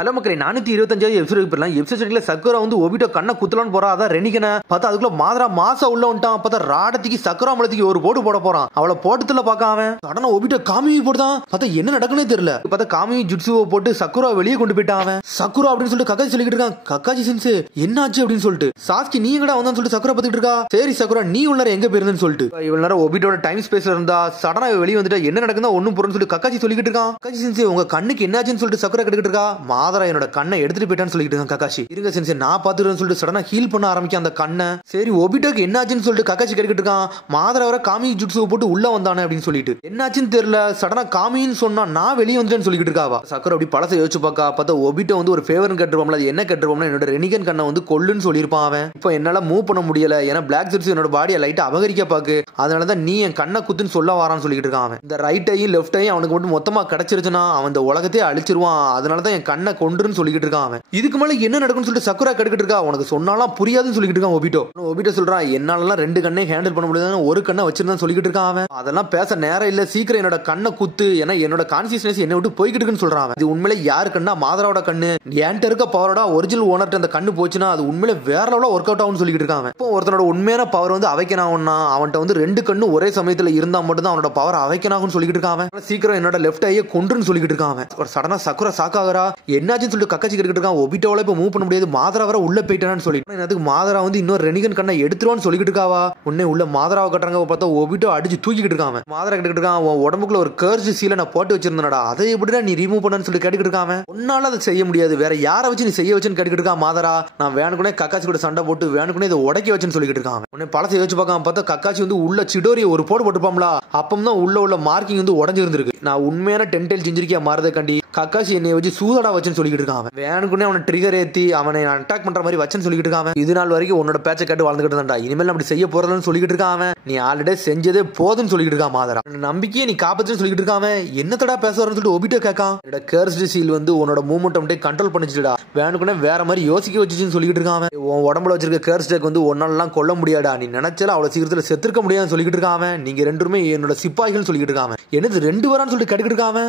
Hello மக்களே 425 episode போயிடலாம். எபிசோட்ல சக்குரா வந்து ஒபிட்டோ கண்ணை குத்தலான்னு போறா. அதான் ரெனிகனை பார்த்தா அதுக்குள்ள மாதரா மாசா உள்ள வந்துட்டான். பார்த்தா ராடத்துக்கு சக்குரா மலத்துக்கு ஒரு போட்டு போட போறான். அவளை போட்டத்துல பார்க்க அவன் சடனா ஒபிட்டோ காமி போட்டுதான். பார்த்தா என்ன நடக்குன்னே தெரியல. பார்த்தா காமி ஜுட்சுவை போட்டு சக்குரா வெளியே கொண்டு போயிட்டான். அவன் சக்குரா அப்படின்னு சொல்லிட்டு கக்காச்சி சொல்லிட்டு இருக்கான். கக்காச்சி சென்ஸ் என்னாச்சு அப்படின்னு சொல்லிட்டு சாஸ்கி நீ எங்கடா வந்தான்னு சொல்லிட்டு சக்குரா பார்த்துட்டு இருக்கா. சரி சக்குரா நீ உள்ள எங்க போயிருந்தேன்னு சொல்லிட்டு இவ்வளவு நேரம் ஒபிட்டோட டைம் ஸ்பேஸ்ல இருந்தா சடனா வெளியே வந்துட்டு என்ன நடக்குதா ஒன்னும் போறன்னு சொல்லிட்டு கக்காச்சி சொல்லிட்டு இருக்கான். கக்காச்சி சென்ஸ் உங்க கண்ணுக்கு என்னாச்சுன்னு சொல்லிட்டு சக்குரா கேட்டுட்டு இருக்கா. மாதரா என்னோட கண்ணை எடுத்துட்டு போயிட்டான்னு சொல்லிட்டு இருக்கான். கக்காச்சி இருங்க சென்ஸ் நான் பாத்துறேன்னு சொல்லிட்டு சடனா ஹீல் பண்ண ஆரம்பிக்க அந்த கண்ணை. சரி ஒபிட்டோக்கு என்னாச்சுன்னு சொல்லிட்டு கக்காச்சி கேட்டுட்டு இருக்கான். மாதரா வர காமி ஜுட்சுவை போட்டு உள்ள வந்தானே அப்படின்னு சொல்லிட்டு என்னாச்சுன்னு தெரியல. சடனா காமின்னு சொன்னா நான் வெளியே வந்துட்டேன்னு சொல்லிட்டு இருக்காவா. சக்கரை அப்படி பழசை யோசிச்சு பார்க்கா. பார்த்தா ஒபிட்டோ வந்து ஒரு ஃபேவர் கேட்டுருப்போம்ல, அது என்ன கேட்டுருப்போம்னா என்னோட ரெனிகன் கண்ணை வந்து கொல்லுன்னு சொல்லியிருப்பான். அவன் இப்போ என்னால மூவ் பண்ண முடியல, ஏன்னா பிளாக் ஜெட்ஸ் என்னோட பாடியை லைட்டா அபகரிக்க பாக்கு, அதனாலதான் நீ என் கண்ணை குத்துன்னு சொல்ல வரான்னு சொல்லிட்டு இருக்கான். அவன் இந்த ரைட்டையும் லெஃப்டையும் அவனுக்கு மட்டும் மொத்தமா கிடைச்சிருச்சுன்னா அவன் இந்த உலகத்தையே அழிச்சிருவான், அதனாலதான் என் கண்ணை கொண்டுன்னு சொல்லிட்டு இருக்கான். அவன் இதுக்கு மேல என்ன நடக்கும்னு சொல்லிட்டு சக்குரா கேட்டுக்கிட்டு இருக்கா. உனக்கு சொன்னாலாம் புரியாதுன்னு சொல்லிட்டு இருக்கான் ஒபிட்டோ. ஒபிட்டோ சொல்றான் என்னாலலாம் 2 கண்ணை ஹேண்டில் பண்ண முடியாதுன்னு ஒரு கண்ணை வச்சிருந்தான்னு சொல்லிட்டு இருக்கான். அவன் அதெல்லாம் பேச நேரம் இல்ல, சீக்கிரம் என்னோட கண்ணை குத்து, ஏன்னா என்னோட கான்சியஸ்னஸ் என்னை விட்டு போய்கிட்டு இருக்குன்னு சொல்றான். இது உண்மையில யாரு கண்ணா? மாதராவோட கண்ணு. என்கிட்ட இருக்க பவரோட ஒரிஜினல் ஓனர்ட்ட அந்த கண்ணு போச்சுன்னா அது உண்மையில வேற லெவல்ல ஒர்க் அவுட் ஆகும்னு சொல்லிட்டு இருக்கான். இப்போ ஒருத்தனோட உண்மையான பவர் வந்து அவைக்கனாகும்னா அவன்கிட்ட வந்து 2 கண்ணு ஒரே சமயத்துல இருந்தா மட்டும் தான் அவனோட பவர் அவைக்கனாகும்னு சொல்லிட்டு இருக்கான். சீக்கிரம் என்னோட லெஃப்ட் ஐயை கொண்டுன்னு சொல்லிட்டு இருக்கான். ஒரு சடனா சக்குரா சாக்காகரா என்னாச்சுன்னு சொல்லிட்டு கக்காச்சி கேட்டுட்டு இருக்கான். ஒபிட்டோல இப்ப மூவ் பண்ண முடியாது, மாதரா வர உள்ள போயிட்டான்னு சொல்லிட்டு அதுக்கு மாதரா வந்து இன்னொரு ரெனிகன் கண்ணை எடுத்துருவான்னு சொல்லிட்டு இருக்காவா. உடனே உள்ள மாதராவை கட்டுறாங்க. பார்த்தா ஒபிட்டோ அடிச்சு தூக்கிட்டு இருக்கான். மாதரா கேட்டுட்டு இருக்கான் உன் உடம்புக்குள்ள ஒரு கர்ஜ் சீலை நான் போட்டு வச்சிருந்தேன்டா, அதை எப்படிடா நீ ரிமூவ் பண்ணு சொல்லி கேட்டுட்டு இருக்கான். உன்னால அதை செய்ய முடியாது, வேற யாரை வச்சு நீ செய்ய வச்சுன்னு கேட்டுட்டு இருக்கான். மாதரா நான் வேணுக்குனே கக்காச்சி கூட சண்டை போட்டு வேணுக்குனே இதை உடைக்க வச்சுன்னு சொல்லிட்டு இருக்கான். உடனே பழசை யோசிச்சு பார்க்காம பார்த்தா கக்காச்சி வந்து உள்ள சிடோரிய ஒரு போட்டு போட்டுப்பாம்ல, அப்பதான் உள்ள மார்க்கிங் வந்து உடஞ்சு இருந்திருக்கு. நான் உண்மையான டென்டெயில் செஞ்சிருக்கியா மாறதை கண்டி கக்காசி என்னை வச்சு சூதடா வச்சுன்னு சொல்லிட்டு இருக்கான். வேணுக்குனே அவனை ட்ரிகர் ஏத்தி அவனை அட்டாக் பண்ற மாதிரி வச்சுன்னு சொல்லிட்டு இருக்கான். இது நாள் வரைக்கும் உன்னோட பேச்சை கேட்டு வாழ்ந்துகிட்டு இருந்தா, இனிமேல் அப்படி செய்ய போறதுன்னு சொல்லிட்டு இருக்கான். நீ ஆல்ரெடி செஞ்சதே போதும்னு சொல்லிட்டு இருக்கான். மாதரா நம்பிக்கையை நீ காப்பாத்துன்னு சொல்லிட்டு இருக்கான். என்னத்தடா பேச வரன்னு சொல்லிட்டு ஒபிட்டோ கேட்கான். என்னோட கர்ஸ்ட் சீல் வந்து உன்னோட மூவ்மெண்ட் கண்ட்ரோல் பண்ணிச்சுடா, வேணுக்குனே வேற மாதிரி யோசிக்க வச்சுன்னு சொல்லிட்டு இருக்கான். உன் உடம்புல வச்சிருக்க கர்ஸ்டேக் வந்து ஒன்னாலாம் கொல்ல முடியாடா, நீ நினைச்சாலும் அவ்வளவு சீக்கிரத்துல செத்துருக்க முடியாதுன்னு சொல்லிட்டு இருக்கான். நீங்க 2 பேருமே என்னோட சிப்பாய்கள் சொல்லிட்டு இருக்கான். என்னது 2 பேரான்னு சொல்லிட்டு கேட்டுக்கிட்டு இருக்கான்.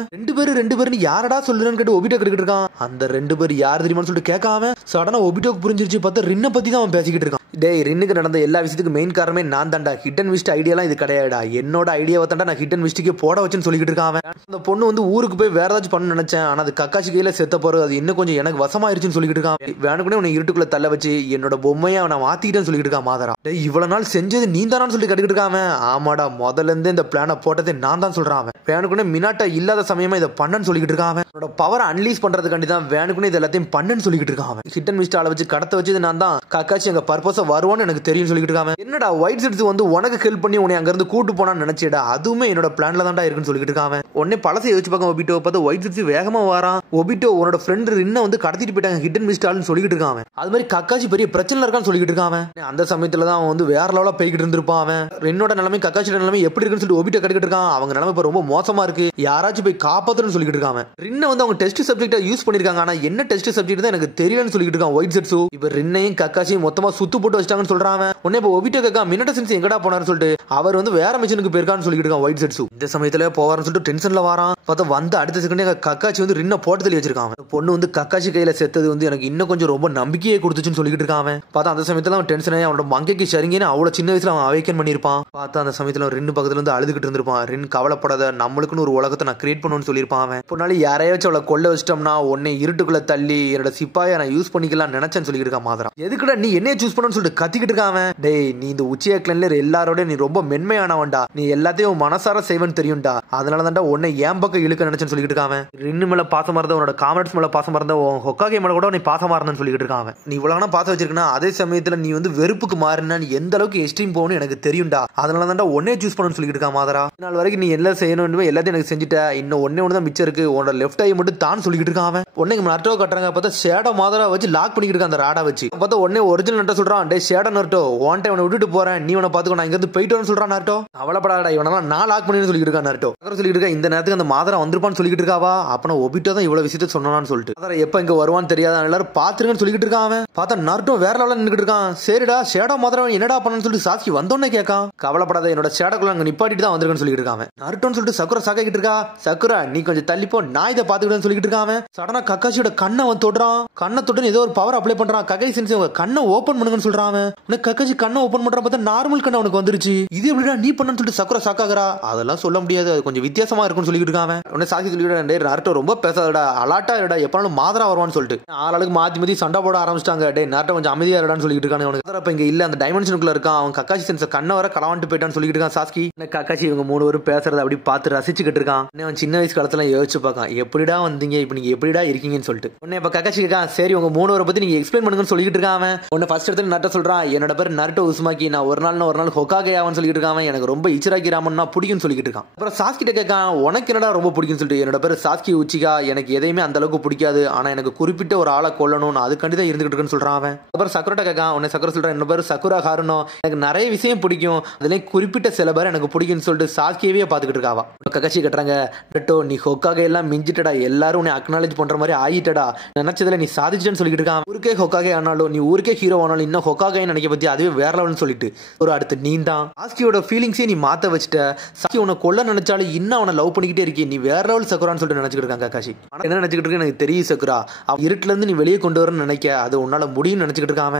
2 பேரு யாரடா சொல்லுறேன்னு கேட்டு ஒபிட்டோ கேட்டுக்கிட்டு இருக்கான். அந்த 2 பேர் யார் தெரியுமான்னு சொல்லிட்டு கேட்காம சடனா ஒபிட்டோக்கு புரிஞ்சிருச்சு. பார்த்தா ரின்னை பத்தி தான் அவன் பேசிக்கிட்டு இருக்கான். டேய் ரின்னுக்கு நடந்த எல்லா விஷயத்துக்கு மெயின் காரணமே நான் தான்டா, ஹிட் அண்ட் மிஸ்ட் ஐடியாலாம் இது கிடையாடா, என்னோட ஐடியாவை தான்டா நான் ஹிட் அண்ட் மிஸ்டுக்கே போட வச்சுன்னு சொல்லிட்டு இருக்கான். அந்த பொண்ணு வந்து ஊருக்கு போய் வேற ஏதாச்சும் பண்ண நினைச்சேன், ஆனா அது கக்காச்சி கையில செத்த போறது, அது இன்னும் கொஞ்சம் எனக்கு வசமாயிருச்சுன்னு சொல்லிட்டு இருக்கான். வேணுக்குனே உன்னை இருட்டுக்குள்ள தள்ள வச்சு என்னோட பொம்மையை நான் மாத்திக்கிட்டேன்னு சொல்லிட்டு இருக்கான். மாதரா டேய் இவ்வளவு நாள் செஞ்சது நீ தானான்னு சொல்லிட்டு கேட்டுக்கிட்டு இருக்கான். ஆமாடா முதல்ல இருந்தே இந்த பிளான போட்டதே நான் தான் சொல்றான். வேணுக்குனே மினாட்டா இல்லாத சமயமா இதை பண்ணன்னு சொல்லிட்டு இருக்கான். அவனோட பவர் அன்லீஸ் பண்றதுக்காண்டி தான் வேணுக்குனே இது எல்லாத்தையும் பண்ணன்னு சொல்லிட்டு இருக்கான். ஹிட் அண்ட் மிஸ்ட் ஆள வச்சு கடத்த வச்சது நான் தான், கக்காச்சி எங்க பர்பஸா வருவான்னு எனக்கு தெரியும் சொல்லிட்டு இருக்கான். என்னடா ஒயிட் செட்ஸ் வந்து உனக்கு ஹெல்ப் பண்ணி உன்னை அங்க இருந்து கூட்டு போனான்னு நினைச்சேடா, அதுவுமே என்னோட பிளான்ல தான்டா இருக்குன்னு சொல்லிட்டு இருக்கான். உடனே பழசை யோசிச்சு பார்க்க ஒபிட்டோ பார்த்து ஒயிட் செட்ஸ் வேகமா வரான். ஒபிட்டோ உன்னோட ஃப்ரெண்ட் ரின்னை வந்து கடத்திட்டு போயிட்டாங்க ஹிட் அண்ட் மிஸ்ட் ஆள்னு சொல்லிட்டு இருக்கான். அது மாதிரி கக்காச்சி பெரிய பிரச்சனை இருக்கான்னு சொல்லிட்டு இருக்கான். அந்த சமயத்துல தான் அவன் வந்து வேற லெவலா போய்கிட்டு இருந்திருப்பான். அவன் ரின்னோட நிலைமை கக்காச்சியோட நிலைமை எப்படி இருக்குன்னு சொல்லிட்டு ஒபிட்டோ கேட்டுக்கிட்டு இருக்கான். அவங்க நிலைமை இப்ப ரொம்ப மோசமா இருக்கு, யாராச்சும் போய் காப்பாத்துன்னு சொல்லிட்டு இருக்கான். ரின்னை வந்து அவங்க டெஸ்ட் சப்ஜெக்டா யூஸ் பண்ணிருக்காங்க, ஆனா என்ன டெஸ்ட் சப்ஜெக்ட் தான் எனக்கு தெரியலன்னு சொல்லிட்டு இருக்கான் ஒயிட் செட்ஸ். இப்ப ரின்னையும் கக்காச்சியும் மொத்தமா சுத்து போட்டு வச்சிட்டாங்கன்னு சொல்றான். உடனே இப்ப ஒபிட்டோ கேட்கா மினட்ட சென்ஸ் எங்கடா போனாரு சொல்லிட்டு அவர் வந்து வேற மிஷனுக்கு போயிருக்கான்னு சொல்லிட்டு இருக்கான் ஒயிட் செட்ஸ். இந்த சமயத்துல போவாருன்னு சொல்லிட்டு டென்ஷன்ல வரான். பார்த்தா வந்து அடுத்த செகண்டே கக்காச்சி வந்து ரின்னை போட்டு தள்ளி வச்சிருக்கான். பொண்ணு வந்து கக்காச்சி கையில செத்தது வந்து எனக்கு இன்னும் கொஞ்சம் ரொம்ப நம்பிக்கையை கொடுத்துச்சுன்னு சொல்லிட்டு இருக்கான். பார்த்தா அந்த சமயத்துல அவன் டென்ஷன் ஆகி அவனோட மங்கைக்கு சரிங்கன்னு அவ்வளவு சின்ன வயசுல அவன் அவேக்கன் பண்ணிருப்பான். பார்த்தா அந்த சமயத்துல ரின் பக்கத்துல இருந்து அழுதுகிட்டு இருந்திருப்பான். ரின் கவலைப்படாத, நம்மளுக்குன்னு ஒரு உலகத்தை நான் கிரியேட் பண்ணுவேன்னு சொல்லியிருப்பான். அவன் பொண்ணால யாரையாச்சும் அவளை கொல்ல வச்சிட்டோம்னா உன்னை இருட்டுக்குள்ள தள்ளி என்னோட சிப்பாயை நான் யூஸ் பண்ணிக்கலாம் நினைச்சேன்னு சொல்லிட்டு இருக்கான். மாதரா எதுக்குடா நீ என்னைய சூஸ் பண்ணணும்னு சொல்லிட்டு கத்திக்கிட்டு இருக்கான். டேய் நீ இந்த உச்சியா கிளன்ல எல்லாரோட நீ ரொம்ப மென்மையானவன்டா, நீ எல்லாத்தையும் மனசார செய்வன்னு தெரியும்டா, அதனால தான்டா உன்னை ஏன் பக்கம் இழுக்க நினைச்சேன்னு சொல்லிட்டு இருக்கான். ரின்னு மேல பாசமா இருந்த உன்னோட காமெண்ட்ஸ் மேல பாசமா இருந்த ஹொக்காகே மேல கூட நீ பாசமா இருந்தன்னு சொல்லிட்டு இருக்கான். நீ இவ்வளவு பாசம் வச்சிருக்கா, அதே சமயத்துல நீ வந்து வெறுப்புக்கு மாறினா நீ எந்த அளவுக்கு எக்ஸ்ட்ரீம் போகணும் எனக்கு தெரியும்டா, அதனால தான்டா உன்னே சூஸ் பண்ணணும்னு சொல்லிட்டு இருக்கான். மாதரா நாள் வரைக்கும் நீ எல்லாம் செய்யணும் எல்லாத்தையும் எனக்கு செஞ்சுட்ட, இன்னும் ஒன்னே ஒன்று தான் மிச்சம் இருக்கு, உன்னோட லெஃப்ட் ஐ மட்டும் தான் சொல்லிட்டு இருக்கான். உடனே நட்டோ கட்டுறாங்க. பார்த்தா ஷேடோ மாதரா வச்சு லாக் பண்ணிட்டு இருக்கான் அந்த ராடா வச்சு. பார்த்தா உடனே ஒரிஜினல் நட்டோ சொல்றான், டே ஷேடோ நட்டோ ஒன் டைம் விட்டுட்டு போறேன், நீ உன பாத்துக்கோ, நான் இங்க இருந்து போயிட்டு வரேன்னு சொல்றான். நட்டோ அவளப்படாடா இவனெல்லாம் நான் லாக் பண்ணி சொல்லிட்டு இருக்கான். நட்டோ சொல்லிட்டு இருக்கா இந்த நேரத்துக்கு அந்த மாதரா வந்திருப்பான்னு சொல்லிட்டு இருக்காவா. அப்ப ஒபிட்டோ தான் இவ்வளவு விஷயத்த சொன்னான்னு சொல்லிட்டு மாதரா எப்ப இங்க வருவான்னு தெரியாத எல்லாரும் பாத்துருங்கன்னு சொல்லிட்டு இருக்கான். பார்த்தா நட்டோ வேற லெவல்ல நின்னுட்டு இருக்கான். சரிடா ஷேடோ மாதரா என்னடா பண்ணு சொல்லிட்டு சாஸ்கி வந்தோன்னே கேட்கான். கவலைப்படாத என்னோட ஷேடோக்குள்ள அங்க நிப்பாட்டிட்டு தான் வந்திருக்கேன்னு சொல்லிட்டு இருக்கான். நருட்டோன்னு சொல்லிட்டு சக்குரா சாக்கிட்டு இருக்கா. சக்குரா நீ கொஞ்சம் தள்ளிப்போ, நான் இதை பாத்துக்கிட்டேன்னு சொல்லிட்டு இருக்கான். சடனா சடனா கக்காஷியோட கண்ணை அவன் தொடுறான். கண்ணை தொட்டு ஏதோ ஒரு பவர் அப்ளை பண்றான். கக்காஷி சென்சே கண்ணை ஓபன் பண்ணுங்கன்னு சொல்றான். உனக்கு கக்காஷி கண்ணை ஓபன் பண்றான், பார்த்தா நார்மல் கண்ணு அவனுக்கு வந்துருச்சு. இது எப்படிடா நீ பண்ணன்னு சொல்லிட்டு சக்குரா சாக்காகிறா. அதெல்லாம் சொல்ல முடியாது, அது கொஞ்சம் வித்தியாசமா இருக்குன்னு சொல்லிட்டு இருக்காங்க. உடனே சாக்கி சொல்லிட்டு நாருட்டோ ரொம்ப பேசாதடா, அலாட்டா இருடா, எப்பனாலும் மாதரா வருவான்னு சொல்லிட்டு ஆளுக்கு மாத்தி சண்டை போட ஆரம்பிச்சிட்டாங்க. டே நாருட்டோ கொஞ்சம் அமைதியா இருடான்னு சொல்லிட்டு இருக்காங்க. அவனுக்கு இங்க இல்ல, அந்த டைமென்ஷனுக்குள்ள இருக்கான். அவன் கக்காஷி சென்ச கண்ணை வர களவாண்டு போயிட்டான்னு சொல்லிட்டு இருக்கான் சாஸ்கி. கக்காஷி இவங்க 3 பேரும் பேசுறத அப்படி பார்த்து ரசிச்சுக்கிட்டு இருக்கான். அவன் சின்ன வயசு காலத்துல யோசிச்சு பார்க்கான், எப்படிடா வந்தீங்க, இப்ப நீங்க எப்படிடா இருக்கீங்கன்னு சொல்லிட்டு. உடனே இப்ப கக்காஷி இருக்கான், சரி உங்க 3 பேரை பத்தி நீங்க எக்ஸ்பிளைன் பண்ணுங்கன்னு சொல்லிட்டு இருக்கான். உடனே ஃபர்ஸ்ட் இடத்துல நாருட்டோ சொல்றான், என்னோட பேர் நாருட்டோ உசுமாக்கி, நான் ஒரு நாள் ஹொகாகே ஆவன்னு சொல்லிட்டு இருக்கான். எனக்கு ரொம்ப இச்சிராகி ராமன்னா பிடிக்கும்னு சொல்லிட்டு இருக்கான். அப்புறம் சாஸ்கிட்ட கேட்கான், உனக்கு என்னடா ரொம்ப பிடிக்கும்னு சொல்லிட்டு. என்னோட பேர் சாஸ்கி உச்சிகா, எனக்கு எதையுமே அந்த அளவுக்கு பிடிக்காது, ஆனா எனக்கு குறிப்பிட்ட ஒரு ஆளை கொல்லணும், அதுக்காண்டி தான் இருந்துகிட்டு இருக்குன்னு சொல்றான். அப்புறம் சக்குரட்ட கேட்கான், உடனே சக்குரா சொல்றான், என்னோட பேர் சக்குரா ஹாருனோ, எனக்கு நிறைய விஷயம் பிடிக்கும், அதுல குறிப்பிட்ட சில பேர் எனக்கு பிடிக்கும்னு சொல்லிட்டு சாஸ்கியவே பாத்துக்கிட்டு இருக்காவா. கக்காஷி கட்டுறாங்க, டட்டோ நீ ஹொக்காகே எல்லாம் மிஞ்சிட்டடா, எல்லாரும் உன்னை அக்னாலேஜ் பண்ற மாதிரி ஆயிட்டடா, நினைச்சதுல நீ சாதிச்சுன்னு சொல்லிட்டு இருக்கான். ஊருக்கே ஹொக்காகே ஆனாலும், நீ ஊருக்கே ஹீரோ ஆனாலும், இன்னும் ஹொக்காகே நினைக்க பத்தி அதுவே வேற லெவல்னு சொல்லிட்டு ஒரு அடுத்து நீ தான் சாஸ்கியோட ஃபீலிங்ஸே நீ மாத்த வச்சுட்ட. சாஸ்கி உன்னை கொல்ல நினைச்சாலும் இன்னும் அவனை லவ் பண்ணிக்கிட்டே இருக்கே, நீ வேற லெவல் சக்குரான்னு சொல்லிட்டு நினைச்சிட்டு இருக்காங்க கக்காஷி. ஆனா என்ன நினைச்சிட்டு இருக்கு எனக்கு தெரியும் சக்குரா, அவன் இருட்டுல இருந்து நீ வெளியே கொண்டு வரணும்னு நினைக்க, அது உன்னால முடியும்னு நினைச்சிட்டு இருக்கான்.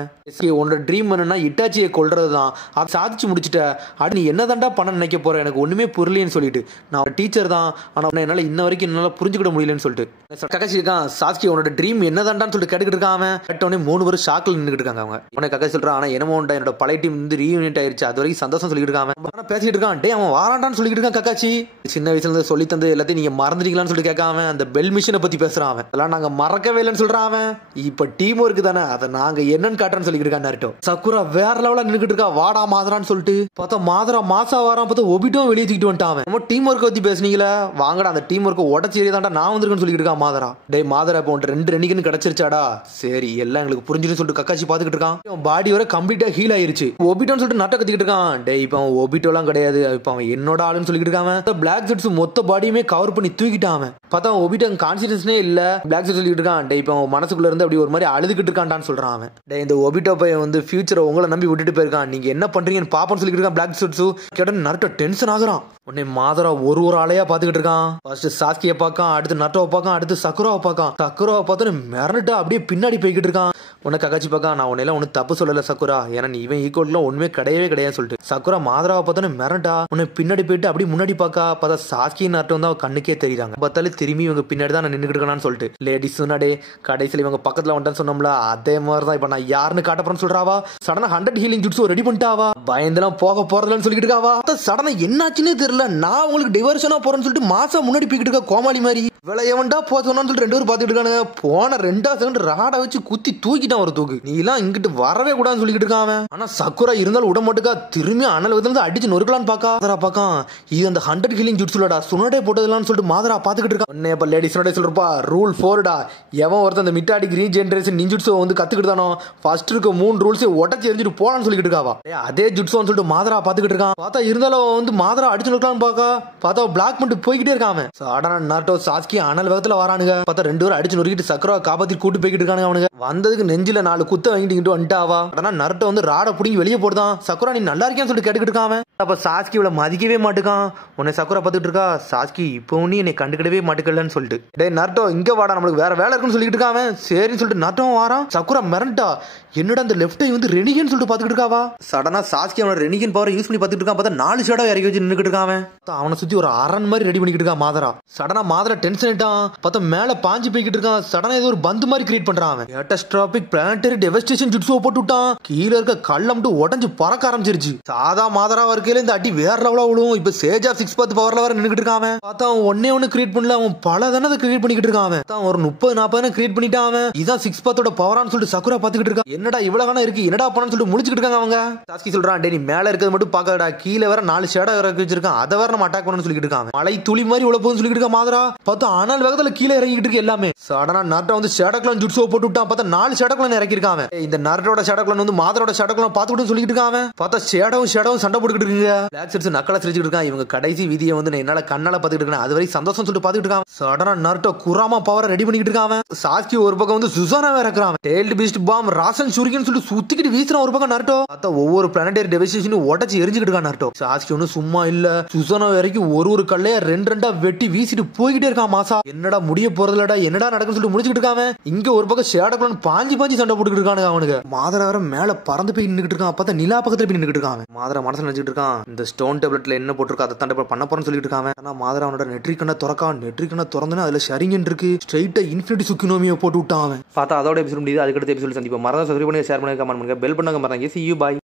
உன்னோட ட்ரீம் என்னன்னா இட்டாச்சியை கொல்றதுதான், அதை சாதிச்சு முடிச்சுட்ட, அது நீ என்ன தாண்டா பண்ண நினைக்க போற, எனக்கு ஒண்ணுமே புரியலன்னு சொல்லிட்டு. நான் ஒரு டீச்சர் தான், ஆனா என்னால இன்ன வரைக்கும் என்னால புரிஞ்சுக்கிட முடியலன்னு சொல்லிட்டு கக்காஷி இருக்கான். சாஸ்கி உன்னோட ட்ரீம் என்ன தாண்டான்னு சொல்லிட்டு கேட்டுக்கிட்டு இருக்கான். கேட்டோடனே 3 பேரும் ஷாக்ல நின்றுட்டு இருக்காங்க. அவங்க உடனே கக்காஷி சொல்றான், ஆனா என்னமோ என்னோட பழைய டீம் வந்து ரீயூனிட் ஆயிருச்சு, அது வரைக்கும் சந்தோஷம் சொல்லிட்டு இருக்காங்க. ஆனா பேசிட்டு இருக்கான், டே அவன் வாராண்டான்னு சொல்லிட்டு இருக்கான். கக்காஷி சின்ன வயசுல இருந்து சொல்லி தந்து எல்லாத்தையும் நீங்க மறந்துட்டீங்களான்னு சொல்லி கேட்காம அந்த பெல் மிஷினை பத்தி பேசுறான். அதெல்லாம் நாங்க மறக்கவே இல்லைன்னு சொல்றான். இப்ப டீம் ஒர்க் தானே, அதை நாங்க என்னன்னு காட்டுறேன்னு சொல்லிட்டு இருக்கான் நாருட்டோ. சக்குரா வேற லெவலா நின்னுட்டு இருக்கா, வாடா மாதரான்னு சொல்லிட்டு. பார்த்தா மாதரா மாசா வாரான், பார்த்தா ஒபிட்டோ வெளியே தூக்கிட்டு வந்துட்டான். நம்ம டீம் ஒர்க் பத்தி பேசுனீங்களா, வாங்கடா அந்த டீம் ஒர்க் உடச்சி தாண்டா நான் வந்திருக்கேன்னு சொல்லிட்டு இருக்கான் மாதரா. டே மாதரா இப்போ 2 ரெனிகன்னு கிடைச்சிருச்சாடா, சரி எல்லாம் எங்களுக்கு புரிஞ்சுன்னு சொல்லிட்டு கக்காஷி பாத்துக்கிட்டு இருக்கான். பாடி வர கம்ப்ளீட்டா ஹீல் ஆயிருச்சு. ஒபிட்டோன்னு சொல்லிட்டு நட்ட கத்திக்கிட்டு இருக்கான். டே இப்ப அவன் ஒபிட்டோலாம் கிடையாது, இப்ப அவன் என்னோட ஆளுன்னு சொல்லிட்டு இருக்கான். பிளாக் ஜெட்ஸ் மொத்த பாடியுமே கவர் பண்ணி தூக்கிட்டான். பார்த்தா ஒபிட்டோ கான்சிடன்ஸ்னே இல்ல. பிளாக் ஜெட் சொல்லிட்டு இருக்கான், டே இப்ப அவன் மனசுக்குள்ள இருந்து அப்படி ஒரு மாதிரி அழுதுகிட்டு இருக்கான்டான்னு சொல்றான் அவன். டே இந்த ஒபிட்டோ பையன் வந்து ஃபியூச்சரை உங்களை நம்பி விட்டுட்டு போயிருக்கான், நீங்க என்ன பண்றீங்கன்னு பாப்போன்னு சொல்லிட்டு இருக்கான் பிளாக் ஜெட்ஸ். கேட்ட நருட்டோ டென்ஷன் ஆகுறான். உடனே மாதரா ஒரு ஆளையா பாத்துக்கிட்டு இருக்கான். ஃபர்ஸ்ட் சாஸ்கியை பார்க்கான், அடுத்து நருட்டோவை பார்க்கான், அடுத்து சக்குராவை பார்க்கான். சக்குராவை பார்த்து மிரண்டுட்டா அப்படியே பின்னாடி போய்கிட்டு இருக்கான். உன்னை கக்காச்சி பார்க்கான், நான் உன்னையெல்லாம் ஒன்னும் தப்பு சொல்லல சக்குரா, ஏன்னா நீ இவன் ஈக்குவல்லாம் ஒண்ணுமே கிடையவே கிடையாது சொல்லிட்டு. சக்குரா மாதராவை பார்த்தோன்னு மிரண்டா. உன்னை பின்னாடி போயிட்டு அப்படி முன்னாடி பார்க்கா. பார்த்தா சாஸ்கி நருட்டோ வந்து அவ கண்ணுக்கே தெரியுறாங்க. பார்த்தாலும் திரும்பி இவங்க பின்னாடி தான் நான் நின்றுட்டு இருக்கான்னு சொல்லிட்டு லேடிஸ் சொன்னாடே கடைசியில் இவங்க பக்கத்துல வந்துட்டான்னு சொன்னோம்ல, அதே மாதிரிதான் இப்ப நான் யாருன்னு காட்டப்பறேன்னு சொல்றாவா. சடனா 100 ஹீலிங் ஜுட்ஸோ ரெடி பண்ணிட்டாவா. பயந்தெல்லாம் போக போறதுலன்னு சொல்லிட்டு இருக்காவா. சடனா என்னாச்சுன்னே தெரியல, நான் உங்களுக்கு டிவர்ஷனா போறேன்னு சொல்லிட்டு மாசம் முன்னாடி போய்கிட்டு இருக்கா கோமாளி மாதிரி. விளையவன்டா போச்சோன்னு சொல்லிட்டு 2 பேரும் பாத்துட்டு இருக்கானுங்க. போன 2 செகண்ட் ராடா வச்சு குத்தி தூக்கிட்டான் ஒரு தூக்கு. நீ எல்லாம் இங்கிட்டு வரவே கூடாதுன்னு சொல்லிட்டு இருக்கான். ஆனா சக்குரா இருந்தாலும் விட மாட்டுக்கா, திரும்பி அனல் விதந்து அடிச்சு நொறுக்கலான்னு பாக்கா. இது அந்த 100 ஹீலிங் ஜுட்ஸுலடா சுனடே போட்டதுலான்னு சொல்லிட்டு மாதரா பாத்துக்கிட்டு இருக்கான். உடனே இப்ப லேடிஸ் சொல்றப்பா ரூல் 4டா, எவன் ஒருத்தன் அந்த மிட்டாடி கிரீன் ஜெனரேஷன் நிஞ்சுட்ஸோ வந்து கத்துக்கிட்டானோ ஃபர்ஸ்ட் இருக்க 3 ரூல்ஸ் உடச்சி எரிஞ்சிட்டு போலான்னு சொல்லிட்டு இருக்காவா. அதே ஜுட்ஸோன்னு சொல்லிட்டு மாதரா பாத்துக்கிட்டு இருக்கான். பார்த்தா இருந்தாலும் வந்து மாதரா அடிச்சு நொறுக்கலான்னு பார்த்தா பிளாக் பண்ணிட்டு போய்கிட்டே இருக்கான். சடனா நாருட்டோ சாஸ்கி அனல் வேகத்துல வரானுங்க. பார்த்தா 2 பேரும் அடிச்சு நொறுக்கிட்டு சக்குரா காப்பாத்தி கூட்டு போய்கிட்டு இருக்கானுங்க. அவனுங்க வந்ததுக்கு நெஞ்சில 4 குத்த வாங்கிட்டு வந்துட்டாவா. ஆனா நாருட்டோ வந்து ராட புடிங்கி வெளியே போடுதான். சக்குரா நீ நல்லா இருக்கியான்னு சொல்லிட்டு கேட்டுக்கிட்டு இருக்கான். அப்ப சாஸ்கி இவளை மதிக்கவே மாட்டுக்கான். உன்னை சக்குரா பார்த்துட்டு இருக்கா. சாஸ்கி இப்போ நீ என்னை கண்டுக்கிடவே மாட்டுக்கலன்னு சொல்லிட்டு, டே நாருட்டோ இங்க வாடா, நம்மளுக்கு வேற வேலை இருக்குன்னு சொல்லிட்டு இருக்கான். சரின்னு சொல்லிட்டு நாருட்டோ வாரான். சக்குரா மிரண்டா, என்னடா அந்த லெஃப்ட் ஐ வந்து ரெனிகன் சொல்லிட்டு பாத்துக்கிட்டு இருக்காவா. சடனா சாஸ்கி அவனோட ரெனிகன் பவர் யூஸ் பண்ணி பாத்துக்கிட்டு இருக்கான். பார்த்தா 4 ஷேடோ இறக்கி வச்சு நின்னுக்கிட்டு இருக்கான். அவனை சுத்தி ஒரு அரண் மாதிரி ரெடி பண்ணிக்கிட்டு இருக்கான் மாதரா. சடனா மாதரா டென்ஷன் ஆயிட்டான். பார்த்தா மேல பாஞ்சு போய்கிட்டு இருக்கான். சடனா ஏதோ ஒரு பந்து மாதிரி கிரியேட் பண்றான். கேட்டாஸ்ட்ராபிக் பிளானட்டரி டெவஸ்டேஷன் ஜுட்ஸோ போட்டு விட்டான். கீழே இருக்க கல்ல மட்டும் உடஞ்சு பறக்க ஆரம்பிச்சிருச்சு. சாதா மாதராவா இருக்கையில இந்த அடி வேற லெவலா விழுவும். இப்ப சேஜ் ஆஃப் 6 10 பவர்ல வர நின்னுக்கிட்டு இருக்கான். பார்த்தா அவன் ஒன்னு கிரியேட் பண்ணல, அவன் பல தானே கிரியேட் பண்ணிக்கிட்டு இருக்கான். ஒரு 30 40 கிரியேட் பண்ணிட்டான். இதான் 6 10 பவரான்னு சொல்லிட்டு சக்குரா பாத்துக்கிட்டு இருக்கான். என்னடா இவ்வளவு காணா இருக்கு, என்னடா பண்ணு சொல்லிட்டு முடிச்சுட்டு இருக்காங்க அவங்க. சாஸ்கி சொல்றான், டே நீ மேல இருக்கிறது மட்டும் பாக்கடா, கீழே வேற 4 ஷேடோ இறக்கி வச்சிருக்கான், அதை வேற நம்ம அட்டாக் பண்ணணும்னு சொல்லிட்டு இருக்காங்க. மலை துளி மாதிரி உள்ள போகுதுன்னு சொல்லிட்டு இருக்க மாதரா. பார்த்தா அனல் வேகத்துல கீழே இறங்கிட்டு இருக்கு எல்லாமே. சடனா நாருட்டோ வந்து ஷேடோக்ளான் ஜுட்ஸோ போட்டு விட்டான். பார்த்தா 4 ஷேடோக்ளான் இறக்கி இருக்காங்க. இந்த நாருட்டோட ஷேடோக்ளான் வந்து மாதரோட ஷேடோக்ளான் பாத்துக்கிட்டு சொல்லிட்டு இருக்காங்க. பார்த்தா ஷேடோவும் சண்டை போட்டுக்கிட்டு இருக்காங்க. பிளாக் ஷெட்ஸ் நக்கலா சிரிச்சிட்டு இருக்கான். இவங்க கடைசி வீதியை வந்து என்னால கண்ணால பாத்துக்கிட்டு இருக்கேன், அது வரை சந்தோஷம் சொல்லிட்டு பாத்துக்கிட்டு இருக்கான். சடனா நாருட்டோ குராமா பவரை ரெடி பண்ணிக்கிட்டு இருக்கான். சாஸ்கி ஒரு பக்கம் வந்து சுசானாவை இறக்குறான். டெய்ல்டு பீஸ்ட் பாம் ராசன் சுரிகன் சொல்லிட்டு சுத்திக்கிட்டு வீசுறான் ஒரு பக்கம் நாருட்டோ. பார்த்தா ஒவ்வொரு பிளானட்டரி டெவஸ்டேஷனும் உடச்சு எரிஞ்சுக்கிட்டு இருக்கான் நாருட்டோ. சாஸ்கி ஒன்னும் சும்மா இல்ல, சுசானோ வரைக்கும் ஒரு கல்லையா ரெண்டா வெட்டி வீசிட்டு போய்கிட்டே இருக்கான் மாசா. என்னடா முடிய போறதுலடா, என்னடா நடக்குன்னு சொல்லிட்டு முடிச்சுக்கிட்டு இருக்காங்க. இங்க ஒரு பக்கம் ஷேடோக்லான் பாஞ்சி சண்டை போட்டுக்கிட்டு இருக்கானுங்க அவனுக்கு. மாதரா வேற மேல பறந்து போய் நின்னுட்டு இருக்கான். பார்த்தா நிலா பக்கத்துல போய் நின்னுட்டு இருக்கான். மாதரா மனசுல நினைச்சிட்டு இருக்கான், இந்த ஸ்டோன் டேப்லெட்ல என்ன போட்டிருக்கா அதை தான் பண்ண போறேன்னு சொல்லிட்டு இருக்கான். ஆனா மாதரா அவனோட நெட்ரிக்கனை திறக்கான். நெட்ரிக்கனை திறந்துனா அதுல ஷரிங்கன் இருக்கு. ஸ்ட்ரைட்டா இன்ஃபினிட்டி சுக்கினோமியை போட்டு விட்டான். பார்த்தா அதோட எபிசோட் முடியுது. அதுக்கடுத்த எபிசோட் சந்திப்போம். மறந்து சப்ஸ்கிரைப் பண்ணி ஷேர் பண்ணி கமெண்ட் பண்ணுங்க. பெல் பண்ணாங்க மறந்தாங்க. See you bye.